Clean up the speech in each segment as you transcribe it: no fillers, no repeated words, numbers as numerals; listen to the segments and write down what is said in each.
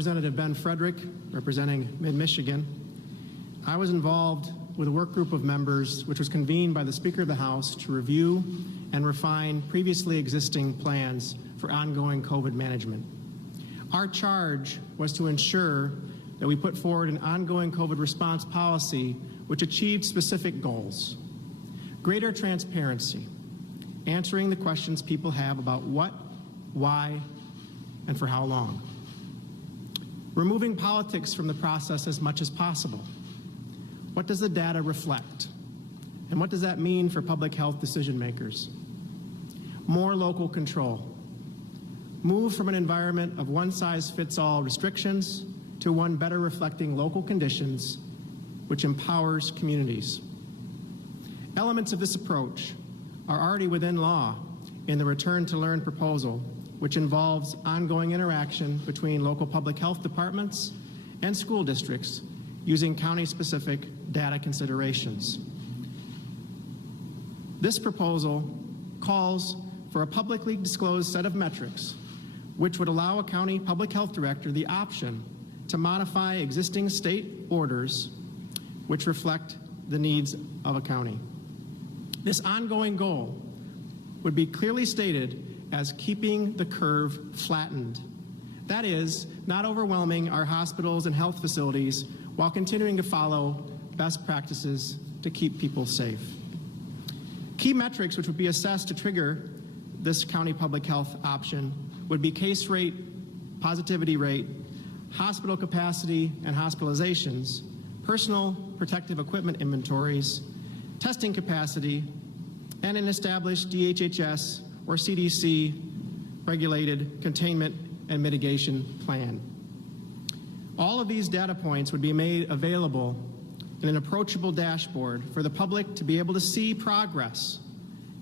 Representative Ben Frederick, representing Mid-Michigan, I was involved with a work group of members which was convened by the Speaker of the House to review and refine previously existing plans for ongoing COVID management. Our charge was to ensure that we put forward an ongoing COVID response policy which achieved specific goals. Greater transparency, answering the questions people have about what, why, and for how long. Removing politics from the process as much as possible. What does the data reflect? And what does that mean for public health decision makers? More local control. Move from an environment of one-size-fits-all restrictions to one better reflecting local conditions, which empowers communities. Elements of this approach are already within law in the Return to Learn proposal, which involves ongoing interaction between local public health departments and school districts using county-specific data considerations. This proposal calls for a publicly disclosed set of metrics which would allow a county public health director the option to modify existing state orders which reflect the needs of a county. This ongoing goal would be clearly stated as keeping the curve flattened. That is, not overwhelming our hospitals and health facilities while continuing to follow best practices to keep people safe. Key metrics which would be assessed to trigger this county public health option would be case rate, positivity rate, hospital capacity and hospitalizations, personal protective equipment inventories, testing capacity, and an established DHHS or CDC regulated containment and mitigation plan. All of these data points would be made available in an approachable dashboard for the public to be able to see progress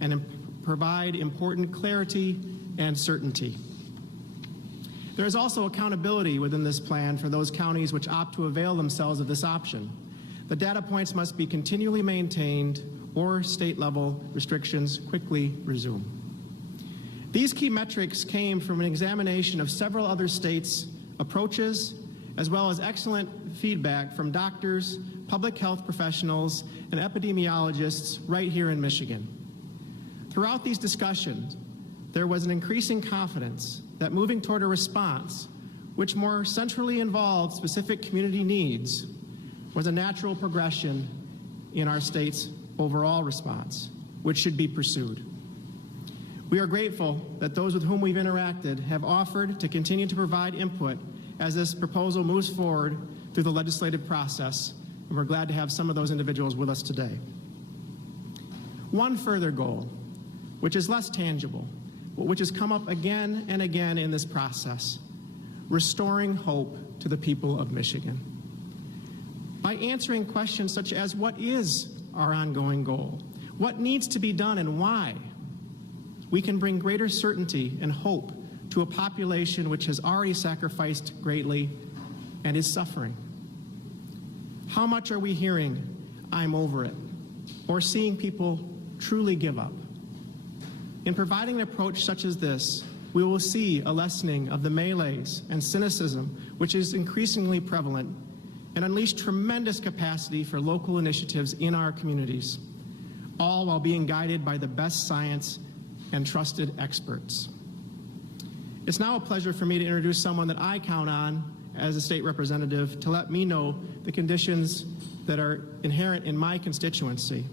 and provide important clarity and certainty. There is also accountability within this plan for those counties which opt to avail themselves of this option. The data points must be continually maintained or state-level restrictions quickly resume. These key metrics came from an examination of several other states' approaches, as well as excellent feedback from doctors, public health professionals, and epidemiologists right here in Michigan. Throughout these discussions, there was an increasing confidence that moving toward a response which more centrally involved specific community needs was a natural progression in our state's overall response, which should be pursued. We are grateful that those with whom we've interacted have offered to continue to provide input as this proposal moves forward through the legislative process, and we're glad to have some of those individuals with us today. One further goal, which is less tangible, but which has come up again and again in this process, restoring hope to the people of Michigan. By answering questions such as what is our ongoing goal, what needs to be done and why, we can bring greater certainty and hope to a population which has already sacrificed greatly and is suffering. How much are we hearing, "I'm over it," or seeing people truly give up? In providing an approach such as this, we will see a lessening of the melees and cynicism which is increasingly prevalent and unleash tremendous capacity for local initiatives in our communities, all while being guided by the best science and trusted experts. It's now a pleasure for me to introduce someone that I count on as a state representative to let me know the conditions that are inherent in my constituency.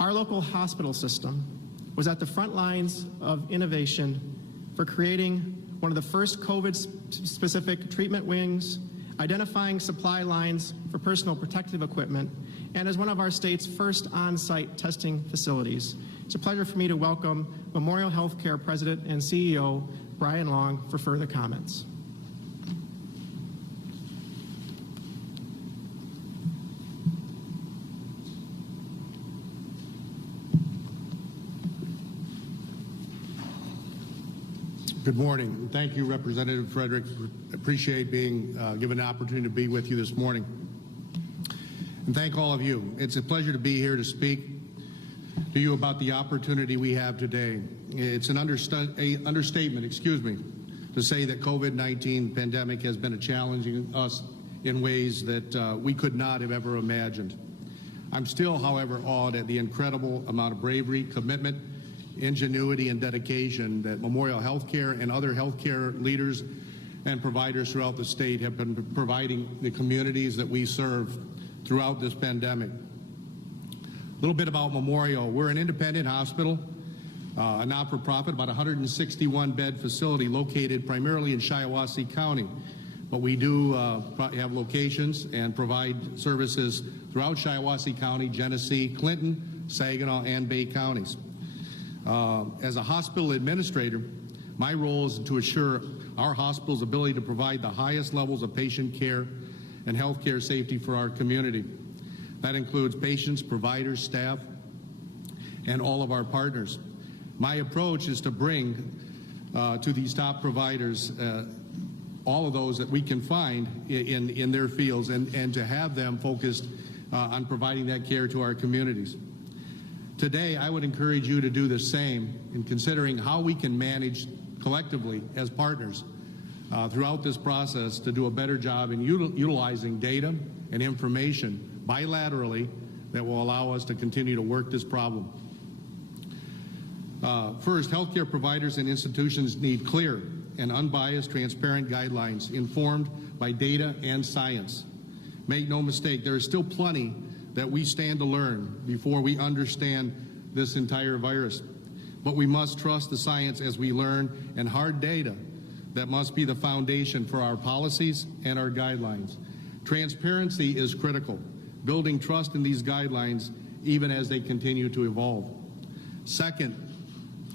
Our local hospital system was at the front lines of innovation for creating one of the first COVID-specific treatment wings, identifying supply lines for personal protective equipment, and as one of our state's first on-site testing facilities. It's a pleasure for me to welcome Memorial Healthcare President and CEO Brian Long for further comments. Good morning. Thank you, Representative Frederick. Appreciate being given an opportunity to be with you this morning. And thank all of you. It's a pleasure to be here to speak to you about the opportunity we have today. It's an understatement, to say that COVID-19 pandemic has been challenging us in ways that we could not have ever imagined. I'm still, however, awed at the incredible amount of bravery, commitment, ingenuity, and dedication that Memorial Healthcare and other healthcare leaders and providers throughout the state have been providing the communities that we serve throughout this pandemic. A little bit about Memorial. We're an independent hospital, a not-for-profit, about 161-bed facility located primarily in Shiawassee County. But we do have locations and provide services throughout Shiawassee County, Genesee, Clinton, Saginaw, and Bay counties. As a hospital administrator, my role is to assure our hospital's ability to provide the highest levels of patient care and healthcare safety for our community. That includes patients, providers, staff, and all of our partners. My approach is to bring to these top providers all of those that we can find in their fields and to have them focused on providing that care to our communities. Today, I would encourage you to do the same in considering how we can manage collectively as partners throughout this process to do a better job in utilizing data and information bilaterally that will allow us to continue to work this problem. First, healthcare providers and institutions need clear and unbiased, transparent guidelines informed by data and science. Make no mistake, there is still plenty that we stand to learn before we understand this entire virus. But we must trust the science as we learn, and hard data that must be the foundation for our policies and our guidelines. Transparency is critical, building trust in these guidelines even as they continue to evolve. Second,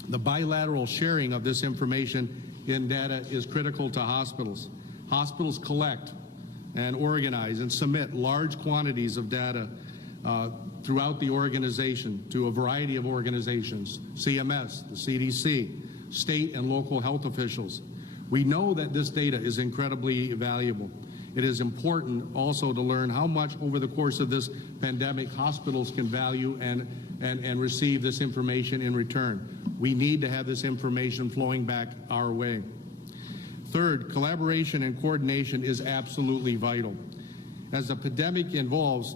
the bilateral sharing of this information in data is critical to hospitals. Hospitals collect and organize and submit large quantities of data throughout the organization to a variety of organizations, CMS, the CDC, state and local health officials. We know that this data is incredibly valuable. It is important also to learn how much over the course of this pandemic hospitals can value and receive this information in return. We need to have this information flowing back our way. Third, collaboration and coordination is absolutely vital. As the pandemic evolves,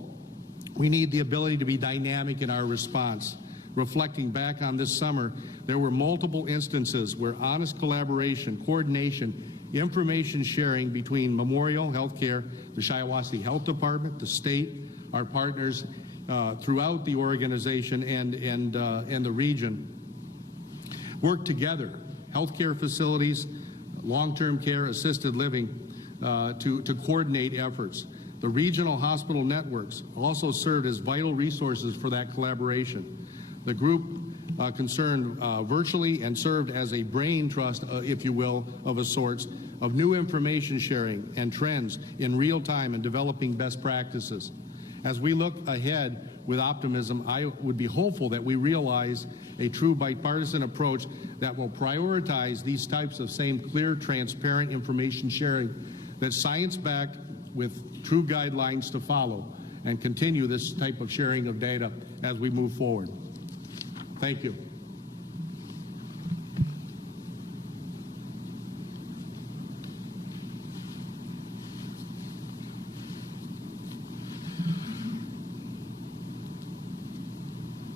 we need the ability to be dynamic in our response. Reflecting back on this summer, there were multiple instances where honest collaboration, coordination, information sharing between Memorial Healthcare, the Shiawassee Health Department, the state, our partners throughout the organization and the region work together. Healthcare facilities, long-term care, assisted living, to coordinate efforts. The regional hospital networks also served as vital resources for that collaboration. The group concerned virtually and served as a brain trust, if you will, of a sort, of new information sharing and trends in real time and developing best practices. As we look ahead with optimism, I would be hopeful that we realize a true bipartisan approach that will prioritize these types of same clear, transparent information sharing that's science-backed with true guidelines to follow and continue this type of sharing of data as we move forward. Thank you.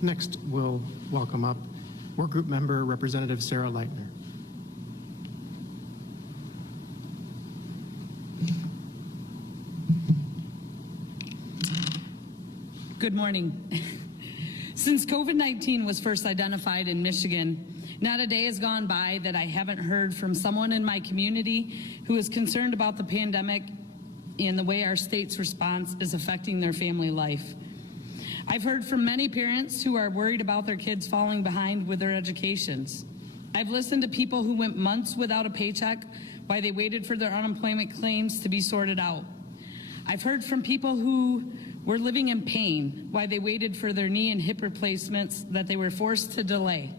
Next, we'll welcome up Workgroup Member Representative Sarah Leitner. Good morning. Since COVID-19 was first identified in Michigan, not a day has gone by that I haven't heard from someone in my community who is concerned about the pandemic and the way our state's response is affecting their family life. I've heard from many parents who are worried about their kids falling behind with their educations. I've listened to people who went months without a paycheck while they waited for their unemployment claims to be sorted out. I've heard from people who were living in pain while they waited for their knee and hip replacements that they were forced to delay,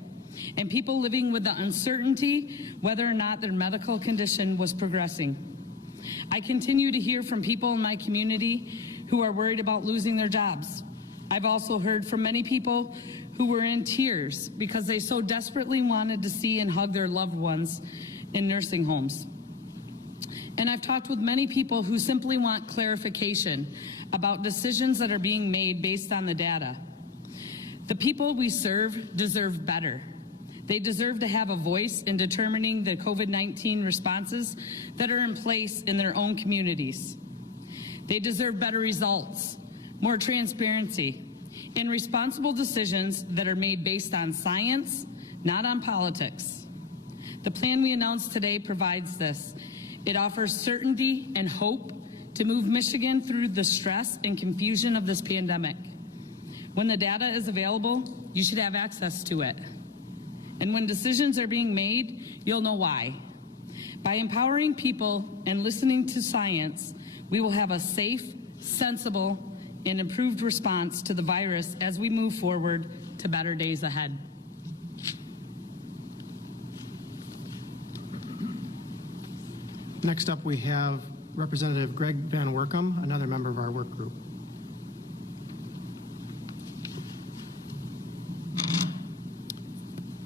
and people living with the uncertainty whether or not their medical condition was progressing. I continue to hear from people in my community who are worried about losing their jobs. I've also heard from many people who were in tears because they so desperately wanted to see and hug their loved ones in nursing homes. And I've talked with many people who simply want clarification about decisions that are being made based on the data. The people we serve deserve better. They deserve to have a voice in determining the COVID-19 responses that are in place in their own communities. They deserve better results, more transparency, and responsible decisions that are made based on science, not on politics. The plan we announced today provides this. It offers certainty and hope to move Michigan through the stress and confusion of this pandemic. When the data is available, you should have access to it. And when decisions are being made, you'll know why. By empowering people and listening to science, we will have a safe, sensible, and improved response to the virus as we move forward to better days ahead. Next up, we have Representative Greg Van Workum, another member of our work group.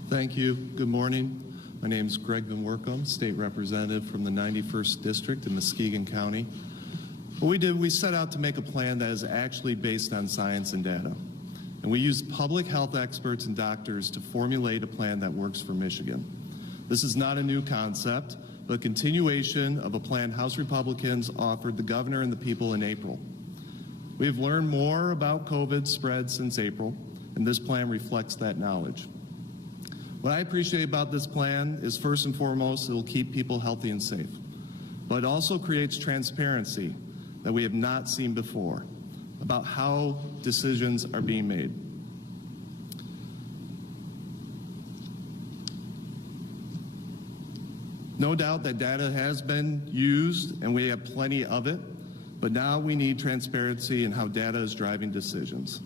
Thank you. Good morning. My name is Greg Van Workum, State Representative from the 91st District in Muskegon County. What we did, we set out to make a plan that is actually based on science and data. And we used public health experts and doctors to formulate a plan that works for Michigan. This is not a new concept, but a continuation of a plan House Republicans offered the governor and the people in April. We have learned more about COVID spread since April, and this plan reflects that knowledge. What I appreciate about this plan is, first and foremost, it will keep people healthy and safe. But it also creates transparency that we have not seen before about how decisions are being made. No doubt that data has been used and we have plenty of it, but now we need transparency in how data is driving decisions.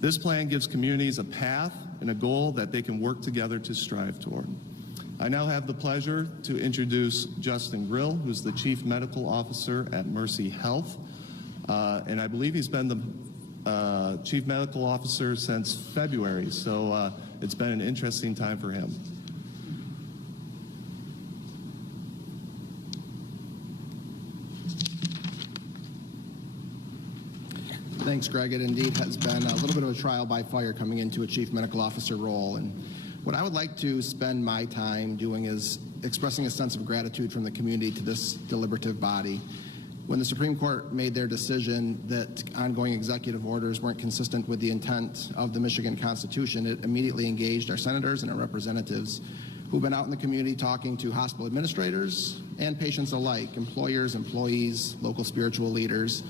This plan gives communities a path and a goal that they can work together to strive toward. I now have the pleasure to introduce Justin Grill, who's the Chief Medical Officer at Mercy Health. And I believe he's been the Chief Medical Officer since February, so it's been an interesting time for him. Thanks, Greg. It indeed has been a little bit of a trial by fire coming into a chief medical officer role. And what I would like to spend my time doing is expressing a sense of gratitude from the community to this deliberative body. When the Supreme Court made their decision that ongoing executive orders weren't consistent with the intent of the Michigan Constitution, it immediately engaged our senators and our representatives who've been out in the community talking to hospital administrators and patients alike, employers, employees, local spiritual leaders.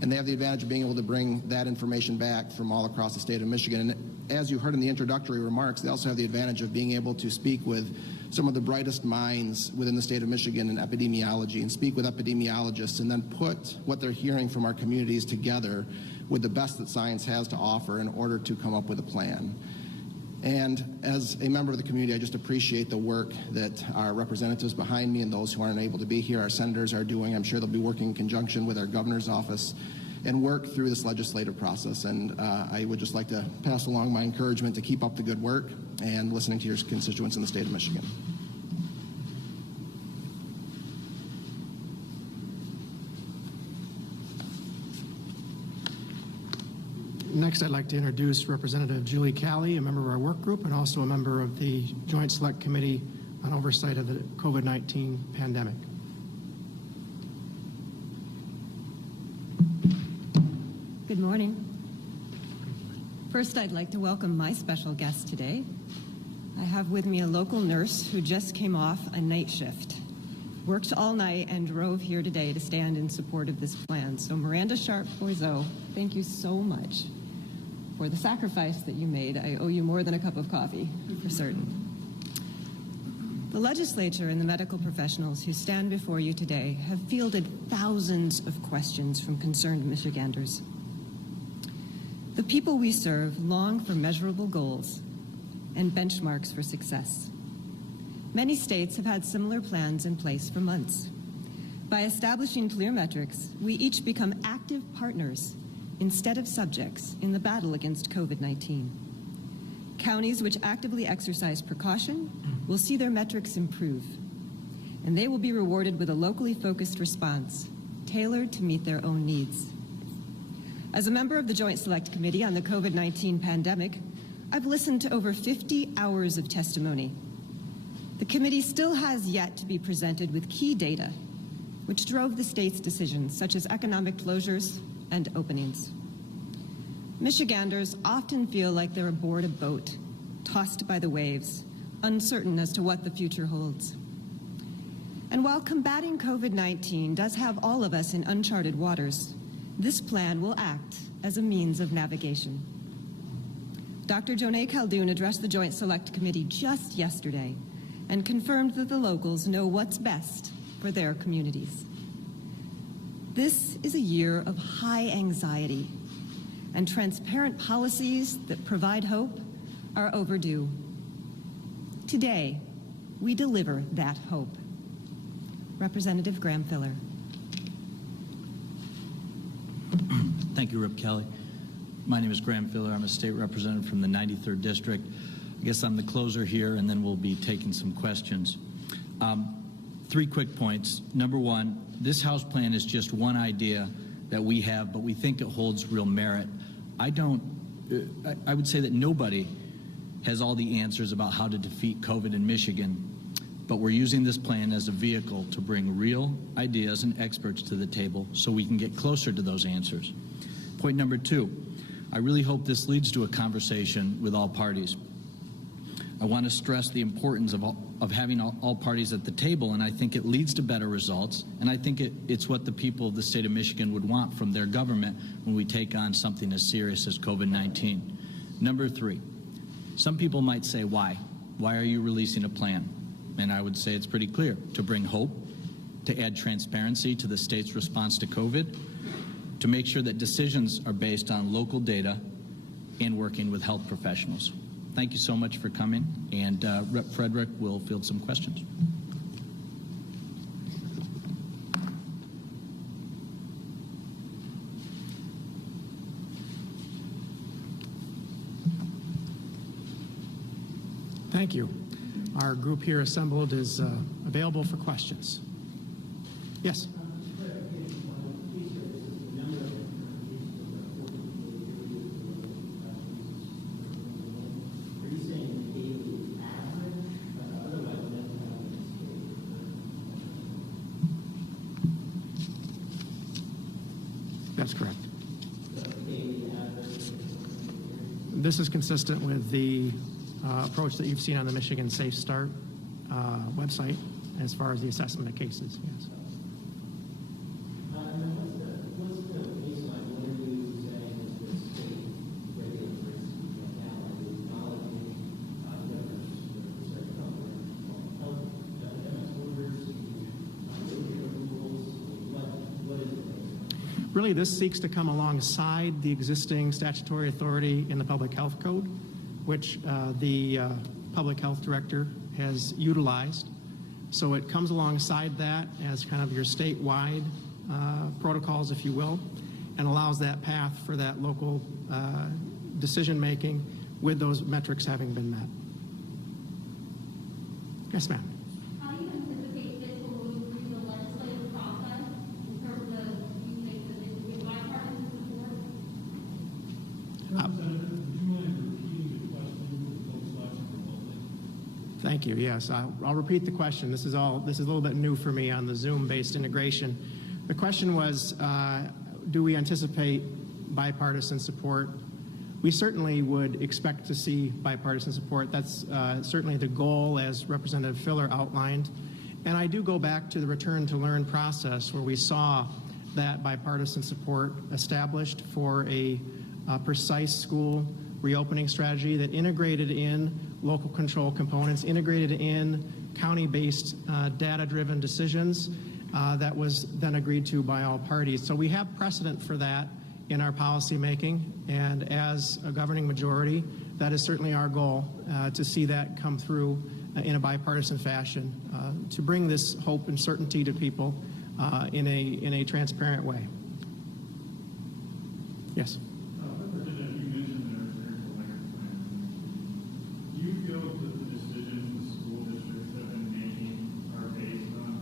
And they have the advantage of being able to bring that information back from all across the state of Michigan. And as you heard in the introductory remarks, they also have the advantage of being able to speak with some of the brightest minds within the state of Michigan in epidemiology and speak with epidemiologists and then put what they're hearing from our communities together with the best that science has to offer in order to come up with a plan. And as a member of the community, I just appreciate the work that our representatives behind me and those who aren't able to be here, our senators, are doing. I'm sure they'll be working in conjunction with our governor's office and work through this legislative process. And I would just like to pass along my encouragement to keep up the good work and listening to your constituents in the state of Michigan. Next, I'd like to introduce Representative Julie Calley, a member of our work group and also a member of the Joint Select Committee on Oversight of the COVID-19 pandemic. Good morning. First, I'd like to welcome my special guest today. I have with me a local nurse who just came off a night shift, worked all night, and drove here today to stand in support of this plan. So Miranda Sharp-Boiseau, thank you so much for the sacrifice that you made. I owe you more than a cup of coffee, for certain. The legislature and the medical professionals who stand before you today have fielded thousands of questions from concerned Michiganders. The people we serve long for measurable goals and benchmarks for success. Many states have had similar plans in place for months. By establishing clear metrics, we each become active partners instead of subjects in the battle against COVID-19. Counties which actively exercise precaution will see their metrics improve. and they will be rewarded with a locally focused response, tailored to meet their own needs. As a member of the Joint Select Committee on the COVID-19 pandemic, I've listened to over 50 hours of testimony. The committee still has yet to be presented with key data which drove the state's decisions, such as economic closures and openings. Michiganders often feel like they're aboard a boat, tossed by the waves, uncertain as to what the future holds. And while combating COVID-19 does have all of us in uncharted waters, this plan will act as a means of navigation. Dr. Joné Khaldun addressed the Joint Select Committee just yesterday and confirmed that the locals know what's best for their communities. This is a year of high anxiety, and transparent policies that provide hope are overdue. Today, we deliver that hope. Representative Graham-Filler. Thank you, Rep. Kelly. My name is Graham-Filler. I'm a state representative from the 93rd District. I guess I'm the closer here, and then we'll be taking some questions. 3 quick points. Number one, this House plan is just one idea that we have, but we think it holds real merit. I would say that nobody has all the answers about how to defeat COVID in Michigan, but we're using this plan as a vehicle to bring real ideas and experts to the table so we can get closer to those answers. Point number 2, I really hope this leads to a conversation with all parties. I want to stress the importance of having all parties at the table, and I think it leads to better results, and I think it's what the people of the state of Michigan would want from their government when we take on something as serious as COVID-19. Number 3, some people might say, why? Why are you releasing a plan? And I would say it's pretty clear: to bring hope, to add transparency to the state's response to COVID, to make sure that decisions are based on local data, and working with health professionals. Thank you so much for coming, and Rep. Frederick will field some questions. Thank you. Our group here assembled is available for questions. Yes. That's correct. This is consistent with the approach that you've seen on the Michigan Safe Start website as far as the assessment of cases, yes. Really, this seeks to come alongside the existing statutory authority in the Public Health Code, which the Public Health Director has utilized. So it comes alongside that as kind of your statewide protocols, if you will, and allows that path for that local decision-making with those metrics having been met. Yes, ma'am. Thank you. Yes, I'll repeat the question. This is a little bit new for me on the Zoom-based integration. The question was, do we anticipate bipartisan support? We certainly would expect to see bipartisan support. That's certainly the goal, as Representative Filler outlined. And I do go back to the Return to Learn process, where we saw that bipartisan support established for a precise school reopening strategy that integrated in local control components, integrated in county-based data-driven decisions that was then agreed to by all parties. So we have precedent for that in our policy making, and as a governing majority, that is certainly our goal, to see that come through in a bipartisan fashion, to bring this hope and certainty to people in a transparent way. Yes. Do you feel that the decisions the school districts have been making are based on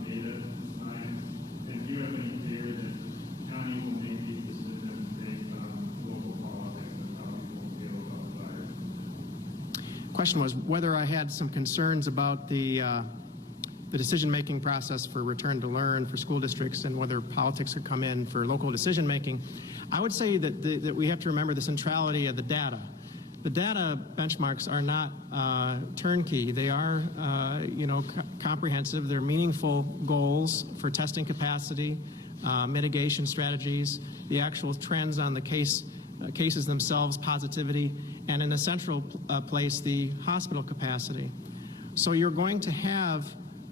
question was whether I had some concerns about the decision-making process for return to learn for school districts and whether politics could come in for local decision-making. I would say that we have to remember the centrality of the data. The data benchmarks are not turnkey. They are, comprehensive. They're meaningful goals for testing capacity, mitigation strategies, the actual trends on the cases themselves, positivity, and in a central place, the hospital capacity. So you're going to have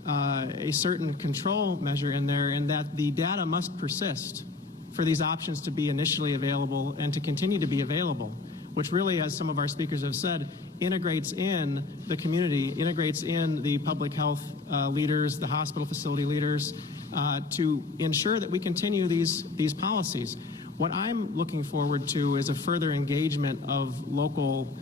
a certain control measure in there, in that the data must persist for these options to be initially available and to continue to be available, which really, as some of our speakers have said, integrates in the community, integrates in the public health leaders, the hospital facility leaders, to ensure that we continue these policies. What I'm looking forward to is a further engagement of local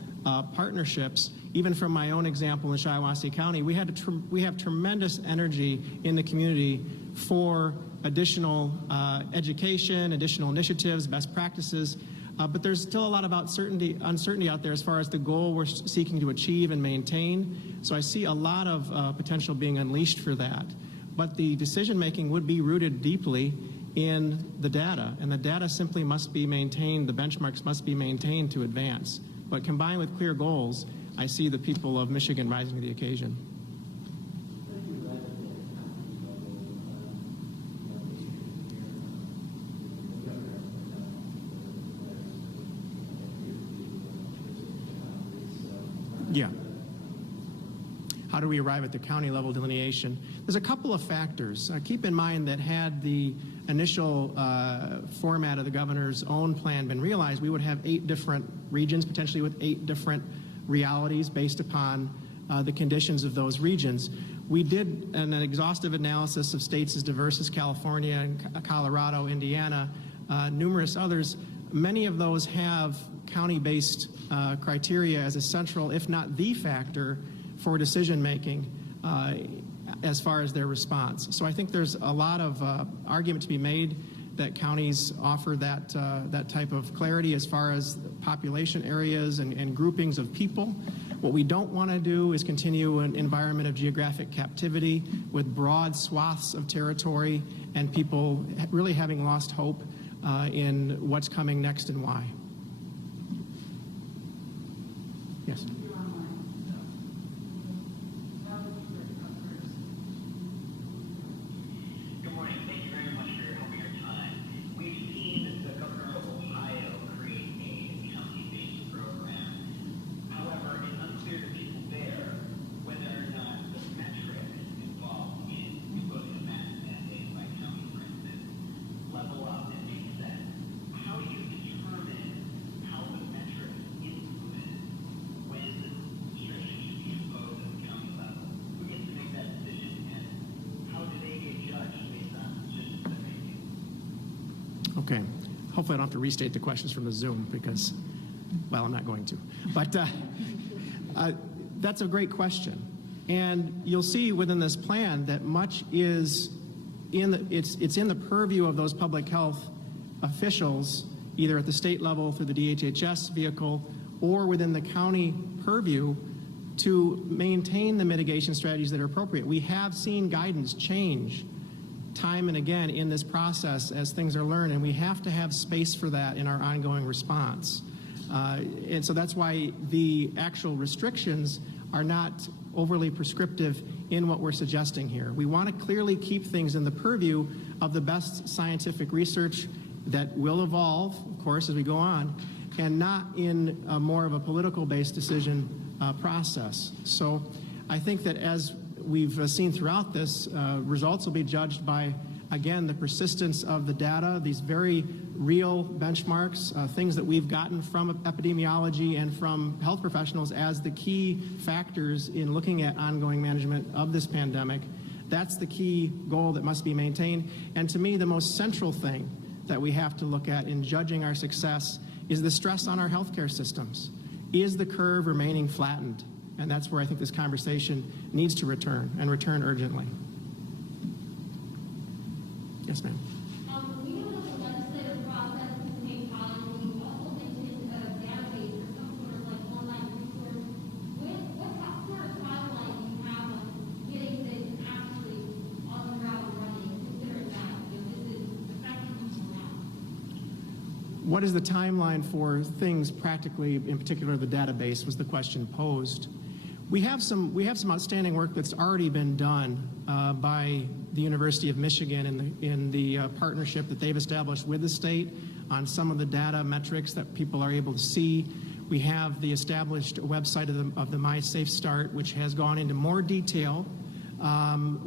partnerships. Even from my own example in Shiawassee County, we have tremendous energy in the community for additional education, additional initiatives, best practices. But there's still a lot of uncertainty out there as far as the goal we're seeking to achieve and maintain. So I see a lot of potential being unleashed for that. But the decision-making would be rooted deeply in the data, and the data simply must be maintained, the benchmarks must be maintained to advance. But combined with clear goals, I see the people of Michigan rising to the occasion. Yeah. How do we arrive at the county level delineation? There's a couple of factors. Keep in mind that had the initial format of the governor's own plan been realized, we would have 8 different regions, potentially with 8 different realities based upon the conditions of those regions. We did an exhaustive analysis of states as diverse as California and Colorado, Indiana, numerous others. Many of those have county-based criteria as a central, if not the factor, for decision-making as far as their response. So I think there's a lot of argument to be made that counties offer that type of clarity as far as population areas and groupings of people. What we don't want to do is continue an environment of geographic captivity with broad swaths of territory and people really having lost hope in what's coming next and why. Yes. Good morning. Thank you very much for helping our time. We've seen the governor of Ohio create a county-based program. However, it's unclear to people there whether or not the metric involved in imposing a mask mandate by county, for instance, level up and make sense. How do you determine how the metric influence when restrictions should be imposed at the county level? Who gets to make that decision, and how do they get judged based on decisions they're making? Okay. Hopefully I don't have to restate the questions from the Zoom because, well, I'm not going to. But that's a great question. And you'll see within this plan that much is it's in the purview of those public health officials, either at the state level through the DHHS vehicle or within the county purview, to maintain the mitigation strategies that are appropriate. We have seen guidance change time and again in this process as things are learned, and we have to have space for that in our ongoing response. And so that's why the actual restrictions are not overly prescriptive in what we're suggesting here. We want to clearly keep things in the purview of the best scientific research that will evolve, of course, as we go on, and not in more of a political-based decision process. So I think that as we've seen throughout this, results will be judged by, again, the persistence of the data, these very real benchmarks, things that we've gotten from epidemiology and from health professionals as the key factors in looking at ongoing management of this pandemic. That's the key goal that must be maintained. And to me, the most central thing that we have to look at in judging our success is the stress on our healthcare systems. Is the curve remaining flattened? And that's where I think this conversation needs to return, and return urgently. Yes, ma'am. We know that the legislative process contains policy. You also mentioned a database or some sort of like online resource. What what is the timeline for things practically, in particular the database was the question posed. We have some outstanding work that's already been done by the University of Michigan in the partnership that they've established with the state on some of the data metrics that people are able to see. We have the established website of the My Safe Start, which has gone into more detail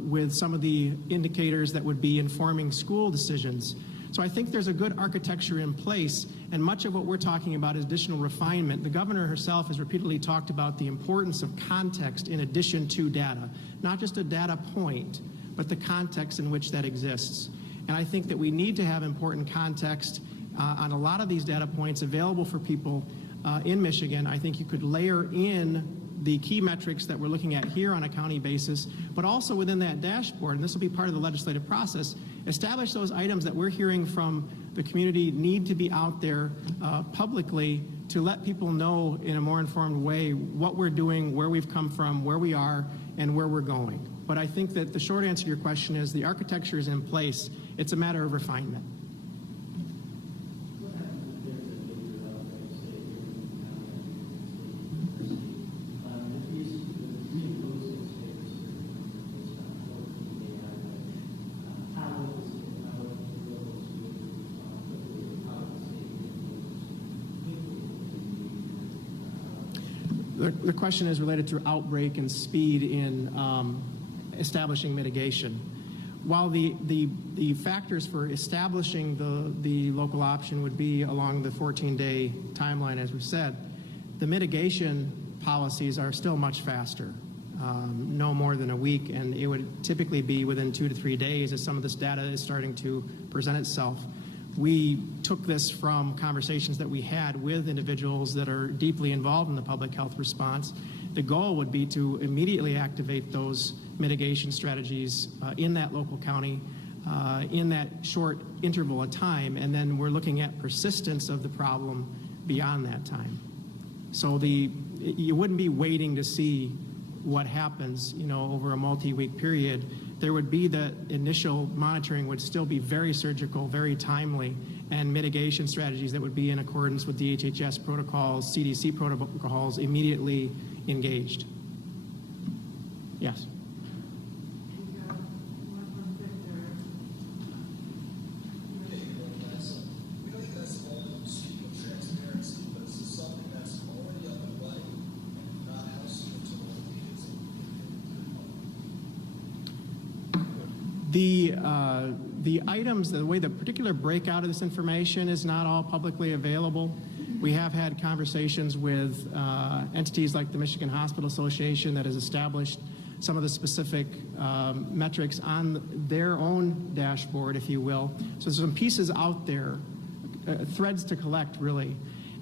with some of the indicators that would be informing school decisions. So I think there's a good architecture in place, and much of what we're talking about is additional refinement. The governor herself has repeatedly talked about the importance of context in addition to data, not just a data point, but the context in which that exists. And I think that we need to have important context on a lot of these data points available for people in Michigan. I think you could layer in the key metrics that we're looking at here on a county basis, but also within that dashboard, and this will be part of the legislative process, establish those items that we're hearing from the community need to be out there publicly to let people know in a more informed way what we're doing, where we've come from, where we are, and where we're going. But I think that the short answer to your question is the architecture is in place. It's a matter of refinement. The question is related to outbreak and speed in establishing mitigation. While the factors for establishing the local option would be along the 14-day timeline, as we said, the mitigation policies are still much faster, no more than a week, and it would typically be within 2 to 3 days as some of this data is starting to present itself. We took this from conversations that we had with individuals that are deeply involved in the public health response. The goal would be to immediately activate those mitigation strategies in that local county in that short interval of time, and then we're looking at persistence of the problem beyond that time. So you wouldn't be waiting to see what happens, over a multi-week period. There would be the initial monitoring would still be very surgical, very timely, and mitigation strategies that would be in accordance with DHHS protocols, CDC protocols, immediately engaged. Yes. The items, the way the particular breakout of this information is not all publicly available. We have had conversations with entities like the Michigan Hospital Association that has established some of the specific metrics on their own dashboard, if you will. So there's some pieces out there, threads to collect, really.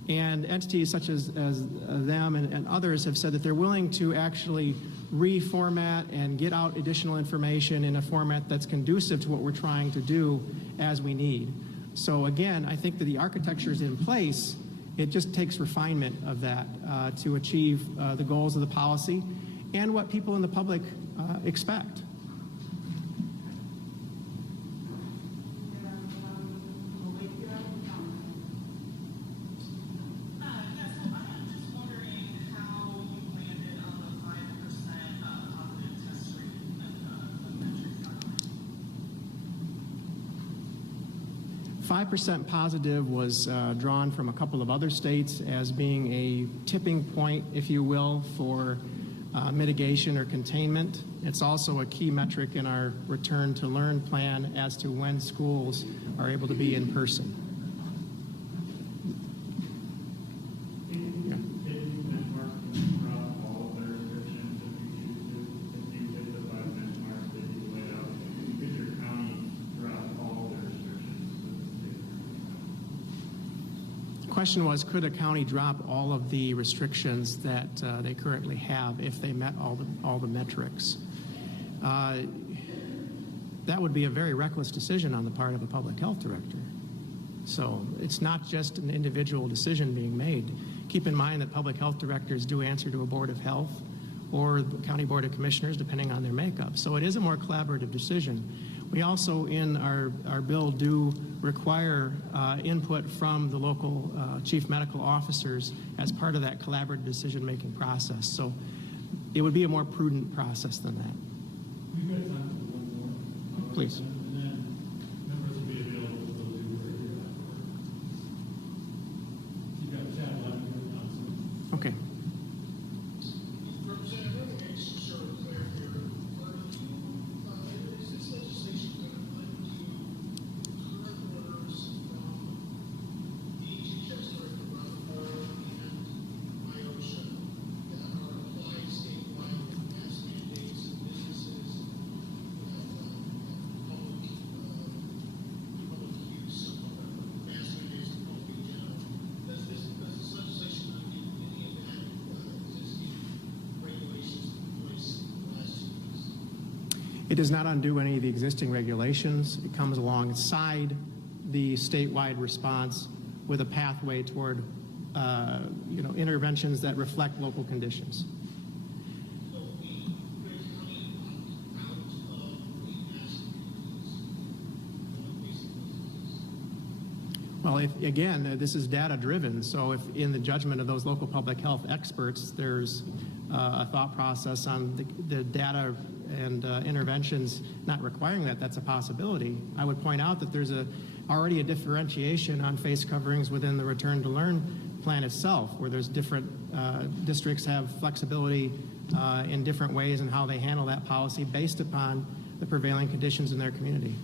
And entities such as them and others have said that they're willing to actually reformat and get out additional information in a format that's conducive to what we're trying to do as we need. So again, I think that the architecture is in place. It just takes refinement of that to achieve the goals of the policy and what people in the public expect. .5% positive was drawn from a couple of other states as being a tipping point, if you will, for mitigation or containment. It's also a key metric in our return to learn plan as to when schools are able to be in person. The question was, could a county drop all of the restrictions that they currently have if they met all the metrics? That would be a very reckless decision on the part of a public health director. So it's not just an individual decision being made. Keep in mind that public health directors do answer to a board of health or the county board of commissioners, depending on their makeup. So it is a more collaborative decision. We also, in our bill, do require input from the local chief medical officers as part of that collaborative decision-making process. So it would be a more prudent process than that. We've got time for one more. Please. And then members will be available for those who were here afterwards. You've got Chad Levy. Okay. Representative, I just sort of clear here. Is this legislation going to apply to current orders from the HHS Director Rutherford and IOSHA that are applied statewide with mask mandates in businesses and public use of mask mandates in public in general? Does this legislation undo any of that existing regulations in place in the last 2 weeks? It does not undo any of the existing regulations. It comes alongside the statewide response with a pathway toward, interventions that reflect local conditions. So we Gray County out of the mask mandates Well, this is data-driven, so if in the judgment of those local public health experts, there's a thought process on the data and interventions not requiring that, that's a possibility. I would point out that there's already a differentiation on face coverings within the Return to Learn plan itself, where there's different districts have flexibility in different ways in how they handle that policy based upon the prevailing conditions in their community.